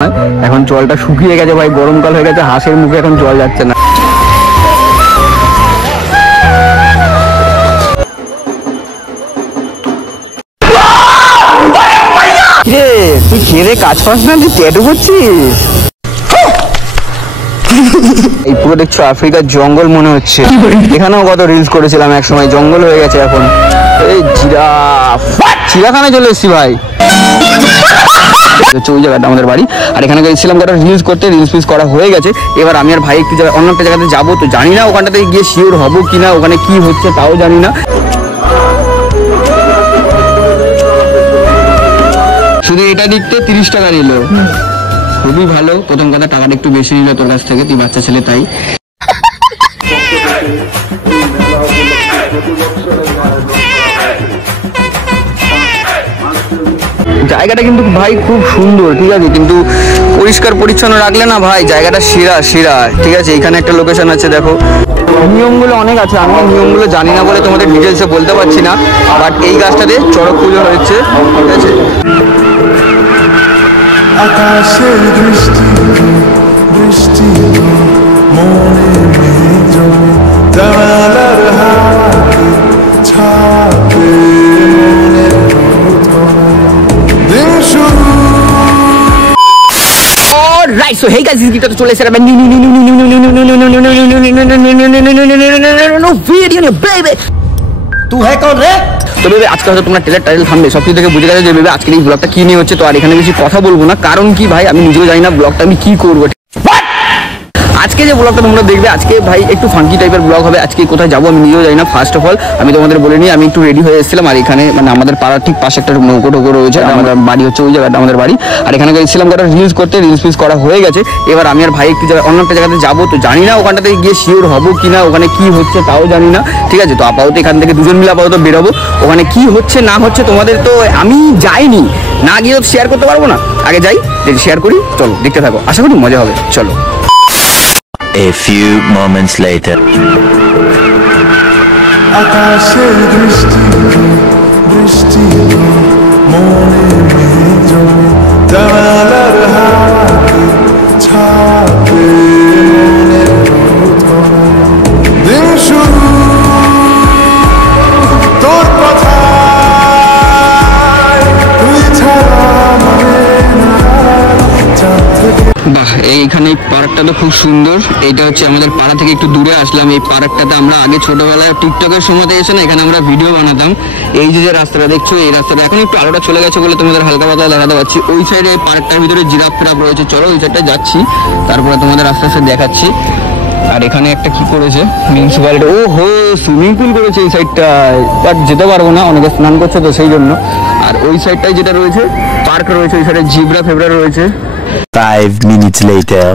এখন জলটা শুকিয়ে গেছে ভাই, গরমকাল হয়ে গেছে, হাঁসের মুখে এখন জল যাচ্ছে না। তুই খেয়ে কাজ পাস না, তুই ট্যাটু করছিস? এই পুরো দেখছো আফ্রিকার জঙ্গল মনে হচ্ছে। এখানেও কত রিলস করেছিলাম এক সময়, জঙ্গল হয়ে গেছে এখন। এই জিরাফ, চিড়িয়াখানায় চলে এসেছি ভাই। ওই জায়গাটা আমাদের বাড়ি, আর এখানে গেছিলাম একটা রিলস করতে, রিলস ফিলস করা হয়ে গেছে। এবার আমি আর ভাই একটু অন্য একটা জায়গাতে যাবো, তো জানি না ওখানটাতে গিয়ে শিওর হবো কিনা, ওখানে কি হচ্ছে তাও জানি না। শুধু এটা দেখতে 30 টাকা নিল, খুবই ভালো। প্রথম কথা টাকাটা একটু বেশি নিল তোর কাছ থেকে, তুই বাচ্চা ছেলে তাই। জায়গাটা কিন্তু ভাই খুব সুন্দর, ঠিক আছে, কিন্তু পরিষ্কার পরিচ্ছন্ন রাখলে না ভাই জায়গাটা সেরা, ঠিক আছে। এখানে একটা লোকেশন আছে, দেখো নিয়মগুলো অনেক আছে, আমি নিয়মগুলো জানি না বলে তোমাদের ডিটেলসে বলতে পারছি না। বাট এই গাছটাতে চড়ক পুজো হয়েছে, ঠিক আছে। আকাশে দৃষ্টি দৃষ্টি মনে জমে জানালার হাওয়াতে ছাপে দিন শুরু। অলরাইট, সো হেই গাইস, ভিডিওটা চলে এসেছে আমরা ভিডিও বেবি। তুই হ্যাঁ কোন রে? তো বেবি আজকে হয়তো তোমরা টাইটেল থামবে সব কিছু থেকে বুঝে গেছে যে বেবি আজকের এই ব্লগটা কি নিয়ে হচ্ছে। তো আর এখানে বেশি কথা বলবো না, কারণ কি ভাই আমি নিজেও জানি না ব্লগটা আমি কি করবো। আজকে যে ব্লগটা তোমরা দেখবে, আজকে ভাই একটু ফাঙ্কি টাইপের ব্লগ হবে। আজকে কোথায় যাবো আমি নিজেও জানি না। ফার্স্ট অফ অল আমি তোমাদের বলে নিই, আমি একটু রেডি হয়ে এসেছিলাম, আর এখানে মানে আমাদের পাড়ার ঠিক পাশে একটা নৌকো টোকো রয়েছে, আমাদের বাড়ি হচ্ছে ওই জায়গাটা আমাদের বাড়ি। আর এখানে গেছিলাম একটা রিলস করতে, রিলস ফিলস করা হয়ে গেছে। এবার আমি আর ভাই একটু অন্য একটা জায়গাতে যাবো, তো জানি না ওখানটাতে গিয়ে শিওর হবো কিনা, ওখানে কি হচ্ছে তাও জানি না, ঠিক আছে। তো আপাতত এখান থেকে দুজন মিলে আপাতত বেরোবো। ওখানে কি হচ্ছে না হচ্ছে তোমাদের তো আমি যাইনি, না গিয়ে শেয়ার করতে পারবো না। আগে যাই, শেয়ার করি, চলো দেখতে থাকো, আশা করি মজা হবে, চলো। A few moments later. আকাশে দৃষ্টি দৃষ্টি মনে জমে জানালার হাওয়াতে ছাপে দিন শুরু তোর কথা তুই ছাড়া বাহ, এইখানে পার্কটা তো খুব সুন্দর। এটা হচ্ছে আমাদের পাড়া থেকে একটু দূরে আসলাম। এই পার্কটাতে আমরা আগে ছোটবেলায় টিকটকের সময়তে এসে না এখানে আমরা ভিডিও বানাতাম। এই যে রাস্তাটা দেখছো, এই রাস্তাটা এখন একটু আলোটা চলে গেছে বলে তোমাদের হালকা পাতলা দেখাতে পাচ্ছি। ওই সাইডে পার্কটার ভিতরে জিরাফ ফিরাফ রয়েছে, চলো ওই সাইডটা যাচ্ছি, তারপরে তোমাদের আস্তে আস্তে দেখাচ্ছি। আর এখানে একটা কি করেছে মিউনিসিপ্যালিটি, ও হো সুইমিং পুল করেছে এই সাইডটায়, বাট যেতে পারবো না, অনেকে স্নান করছে তো সেই জন্য। আর ওই সাইডটায় যেটা রয়েছে পার্ক রয়েছে, ওই সাইডে জিব্রা ফেবরা রয়েছে। 5 minutes later.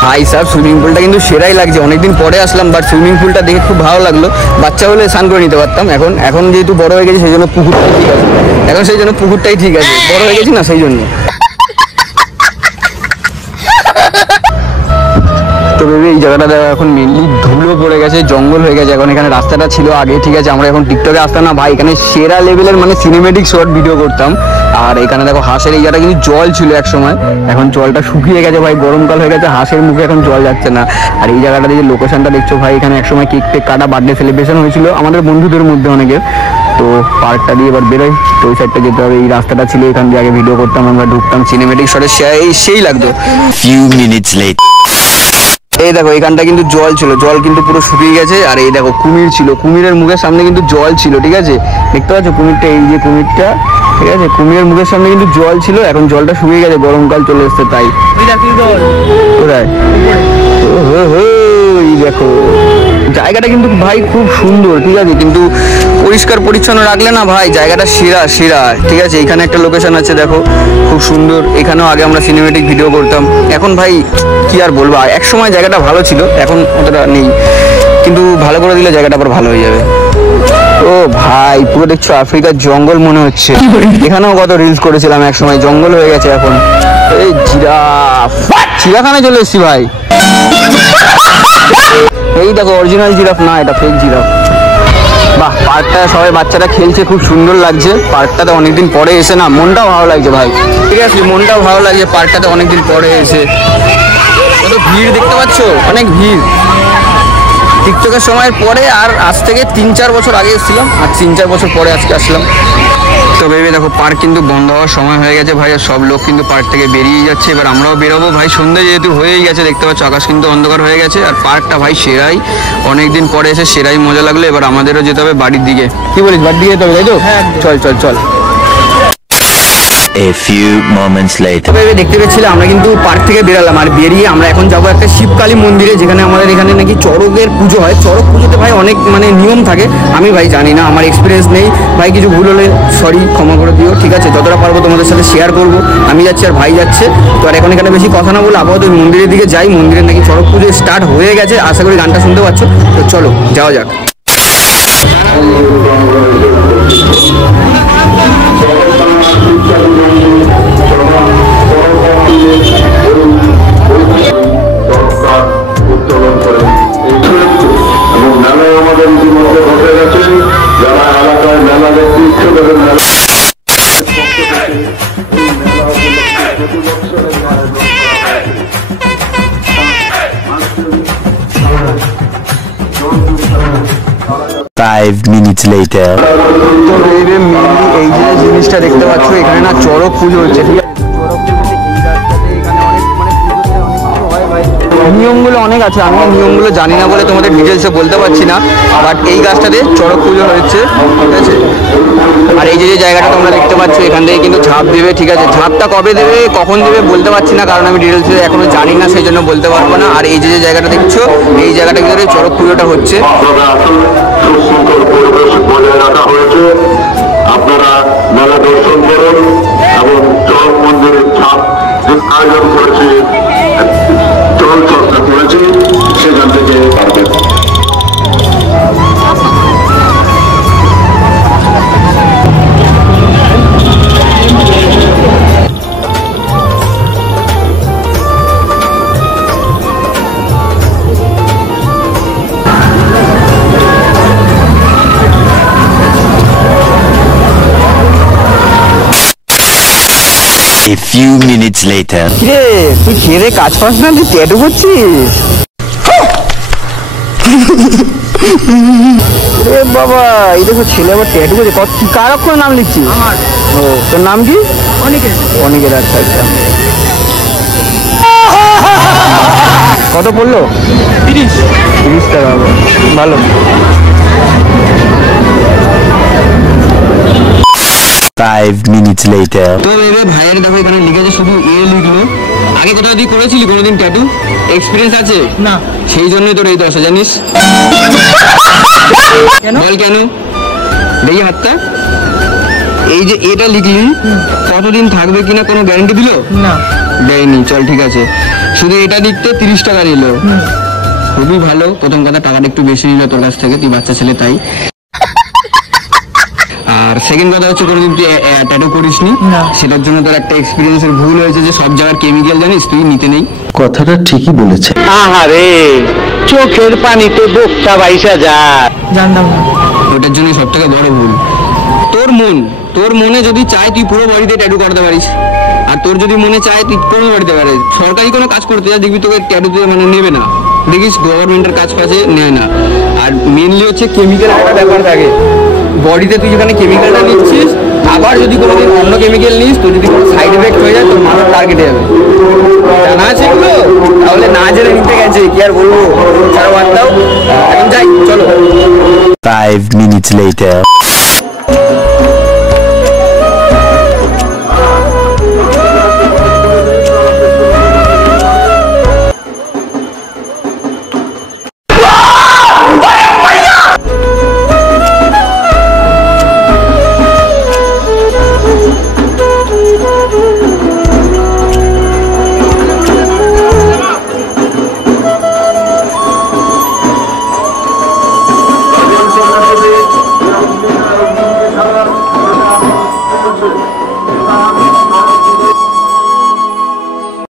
ভাই সাহেব সুইমিং পুলটা কিন্তু সেরাই লাগছে, অনেকদিন পরে আসলাম, বাট সুইমিং পুলটা দেখে খুব ভালো লাগলো। বাচ্চা হলে স্নান করে নিতে পারতাম, এখন যেহেতু বড় হয়ে গেছি সেই জন্য পুকুরটাই ঠিক আছে। এখন সেই জন্য পুকুরটাই ঠিক আছে, বড় হয়ে গেছি না সেই জন্য। তো ভেবে এই জায়গাটা এখন মেনলি ধুলো পড়ে গেছে, জঙ্গল হয়ে গেছে। এখন এখানে রাস্তাটা ছিল আগে, ঠিক আছে, আমরা এখন টিকটকে আসতাম না ভাই, এখানে সেরা লেভেলের মানে সিনেমেটিক শর্ট ভিডিও করতাম। আর এখানে দেখো হাঁসের এই জায়গাটা কিন্তু জল ছিল এক সময়, এখন জলটা শুকিয়ে গেছে ভাই, গরমকাল হয়ে গেছে, হাঁসের মুখে এখন জল যাচ্ছে না। আর এই জায়গাটা যে লোকেশনটা দেখছো ভাই, এখানে একসময় কেক টেক কাটা বার্থডে সেলিব্রেশন হয়েছিল আমাদের বন্ধুদের মধ্যে অনেকের। তো পার্কটা দিয়ে এবার বেরোই, তো ওই সাইডটা যেতে হবে। এই রাস্তাটা ছিল, এখান দিয়ে আগে ভিডিও করতাম আমরা, ঢুকতাম, সিনেমেটিক শর্টে সেই লাগতো। Few minutes later. এই দেখো এখানটা কিন্তু জল ছিল, জল কিন্তু পুরো শুকিয়ে গেছে। আর এই দেখো কুমির ছিল, কুমিরের মুখের সামনে কিন্তু জল ছিল, ঠিক আছে, দেখতে পাচ্ছ কুমিরটা, এই যে কুমিরটা, ঠিক আছে, কুমিরের মুখের সামনে কিন্তু জল ছিল, এখন জলটা শুকিয়ে গেছে, গরমকাল চলে এসছে তাই। কোথায়? এই দেখো জায়গাটা কিন্তু ভাই খুব সুন্দর, ঠিক আছে, কিন্তু পরিষ্কার পরিচ্ছন্ন রাখলে না ভাই জায়গাটা সেরা, ঠিক আছে। এখানে একটা লোকেশন আছে, দেখো খুব সুন্দর। এখানেও আগে আমরা সিনেমেটিক ভিডিও করতাম। এখন ভাই কি আর বলবো, এক সময় জায়গাটা ভালো ছিল, এখন অতটা নেই, কিন্তু ভালো করে দিলে জায়গাটা আবার ভালো হয়ে যাবে। ও ভাই পুরো দেখছো আফ্রিকার জঙ্গল মনে হচ্ছে। এখানেও কত রিলস করেছিলাম এক সময়, জঙ্গল হয়ে গেছে এখন। এই জিরাফ, চিড়িয়াখানায় চলে এসেছি ভাই। এই দেখো অরিজিনাল জিরাফ না, এটা ফেক জিরাফ। বাহ, পার্কটা সবাই বাচ্চারা খেলছে, খুব সুন্দর লাগছে। পার্কটাতে অনেকদিন পরে এসে না মনটাও ভালো লাগছে ভাই, ঠিক আছে, মনটাও ভালো লাগছে পার্কটাতে অনেকদিন পরে এসে। কত ভিড় দেখতে পাচ্ছ, অনেক ভিড়। টিকটকের সময়ের পরে আর আজ থেকে 3-4 বছর আগে এসেছিলাম, আর 3-4 বছর পরে আজকে আসলাম। তো ভেবে দেখো পার্ক কিন্তু বন্ধ হওয়ার সময় হয়ে গেছে ভাই, আর সব লোক কিন্তু পার্ক থেকে বেরিয়ে যাচ্ছে। এবার আমরাও বেরোবো ভাই, সন্ধ্যে যেহেতু হয়েই গেছে, দেখতে পাচ্ছ আকাশ কিন্তু অন্ধকার হয়ে গেছে। আর পার্কটা ভাই সেরাই, অনেকদিন পরে এসে সেরাই মজা লাগলো। এবার আমাদেরও যেতে হবে বাড়ির দিকে। কি বলিস, বাড়ির দিকে যেতে হবে তাই তো? চল চল চল। A few moments later. তবে দেখতে পেয়েছিলাম আমরা কিন্তু পার্ক থেকে বেরালাম, আর বেরিয়ে আমরা এখন যাবো একটা শিবকালী মন্দিরে, যেখানে আমাদের এখানে নাকি চড়কের পুজো হয়। চড়ক পুজোতে ভাই অনেক মানে নিয়ম থাকে, আমি ভাই জানি না, আমার এক্সপিরিয়েন্স নেই ভাই, কিছু ভুল হলে সরি, ক্ষমা করে দিও, ঠিক আছে? যতটা পারবো তোমাদের সাথে শেয়ার করবো। আমি যাচ্ছি আর ভাই যাচ্ছে, তো আর এখন এখানে বেশি কথা না বলে আপাতত ওই মন্দিরের দিকে যাই। মন্দিরে নাকি চড়ক পুজো স্টার্ট হয়ে গেছে, আশা করি গানটা শুনতে পাচ্ছ। তো চলো যাওয়া যাক। উত্তোলন করেন এবং মেলায় আমাদের ইতিমধ্যে বসে গেছে। যারা এলাকায় মেলা দেখতে ইচ্ছে করেন, মেলা 5 minutes later. তো ভেবে মেনলি এই যে জিনিসটা দেখতে পাচ্ছ, এখানে না চড়ক পুজো হচ্ছে, ঠিক আছে? চড়ক পুজোতে এই রাস্তাতে এখানে অনেক মানে পুজোতে অনেক কিছু হয় ভাই, নিয়মগুলো অনেক আছে, আমি নিয়মগুলো জানি না বলে তোমাদের ডিটেলসে বলতে পারছি না। বাট এই গাছটাতে চড়ক পুজো হচ্ছে, ঠিক আছে? আর এই যে জায়গাটা তোমরা দেখতে পাচ্ছ, এখান থেকে কিন্তু ঝাঁপ দেবে, ঠিক আছে? ঝাঁপটা কবে দেবে কখন দেবে বলতে পারছি না, কারণ আমি ডিটেলসে এখনো জানি না, সেই জন্য বলতে পারবো না। আর এই যে জায়গাটা দেখছো, এই জায়গাটা ভিতরে চড়ক পুজোটা হচ্ছে। সুশৃঙ্খল পরিবেশ বজায় রাখা হয়েছে। আপনারা মেলা দর্শন করুন এবং চড়ক মন্দিরের ছাপ যে আয়োজন করেছে, চল চর্চা করেছে, সেখান থেকে পারবেন। A few minutes later. কিরে তুই খেয়ে কাজ পাস না, তুই ট্যাটু করছিস? এ বাবা, এই দেখো ছেলে আবার ট্যাটু করছে। কার অক্ষরে নাম লিখছিস? ও, তোর নাম কি? অনিকেত। অনিকেত, আচ্ছা আচ্ছা। কত পড়লো? 30 টাকা। ভালো। Five minutes later. তো এবার ভাইয়ের দেখো এখানে লিখেছে শুধু এ লিখলো। আগে কোথাও তুই করেছিলি কোনোদিন ট্যাটু? এক্সপিরিয়েন্স আছে না, সেই জন্যই তোর এই দশা, জানিস? বল কেন? দেখি হাতটা। এই যে এটা লিখলি, কতদিন থাকবে কিনা কোনো গ্যারান্টি দিল না? দেয়নি। চল ঠিক আছে, শুধু এটা লিখতে 30 টাকা নিল। খুবই ভালো। প্রথম কথা, টাকাটা একটু বেশি নিল তোর কাছ থেকে, তুই বাচ্চা ছেলে তাই। আর সেকেন্ড কথা হচ্ছে, কোনোদিন তুই ট্যাটু করিসনি, সেটার জন্য তোর একটা এক্সপিরিয়েন্সের ভুল হয়েছে, যে সব জায়গার কেমিক্যাল জানিস তুই নিতে নেই। কথাটা ঠিকই বলেছে। আহারে, চোখের পানিতে বোকটা বাইসা যায়। জানতাম না। ওটার জন্য সব থেকে বড় ভুল। তোর মনে যদি চায় তুই পুরো বডিতে ট্যাটু করতে পারিস, আর তোর যদি মনে চায় তুই পুরো বডিতে পারিস। সরকারি কোনো কাজ করতে যা দেখবি তোকে ট্যাটুতে মানে নেবে না, দেখিস গভর্নমেন্টের কাজ ফাজে নেয় না। আর মেনলি হচ্ছে কেমিক্যাল একটা ব্যাপার থাকে বডিতে। তুই যেখানে কেমিক্যালটা নিচ্ছিস, আবার যদি কোনোদিন অন্য কেমিক্যাল নিস, তো যদি কোনো সাইড এফেক্ট হয়ে যায় তোর মানুষ টার্গেটে যাবে। জানা আছে এগুলো? তাহলে না জেনে নিতে গেছে, কি আর বলবো, ছাড়ো বাদ দাও। এখন যাই, চলো। 5 minutes later.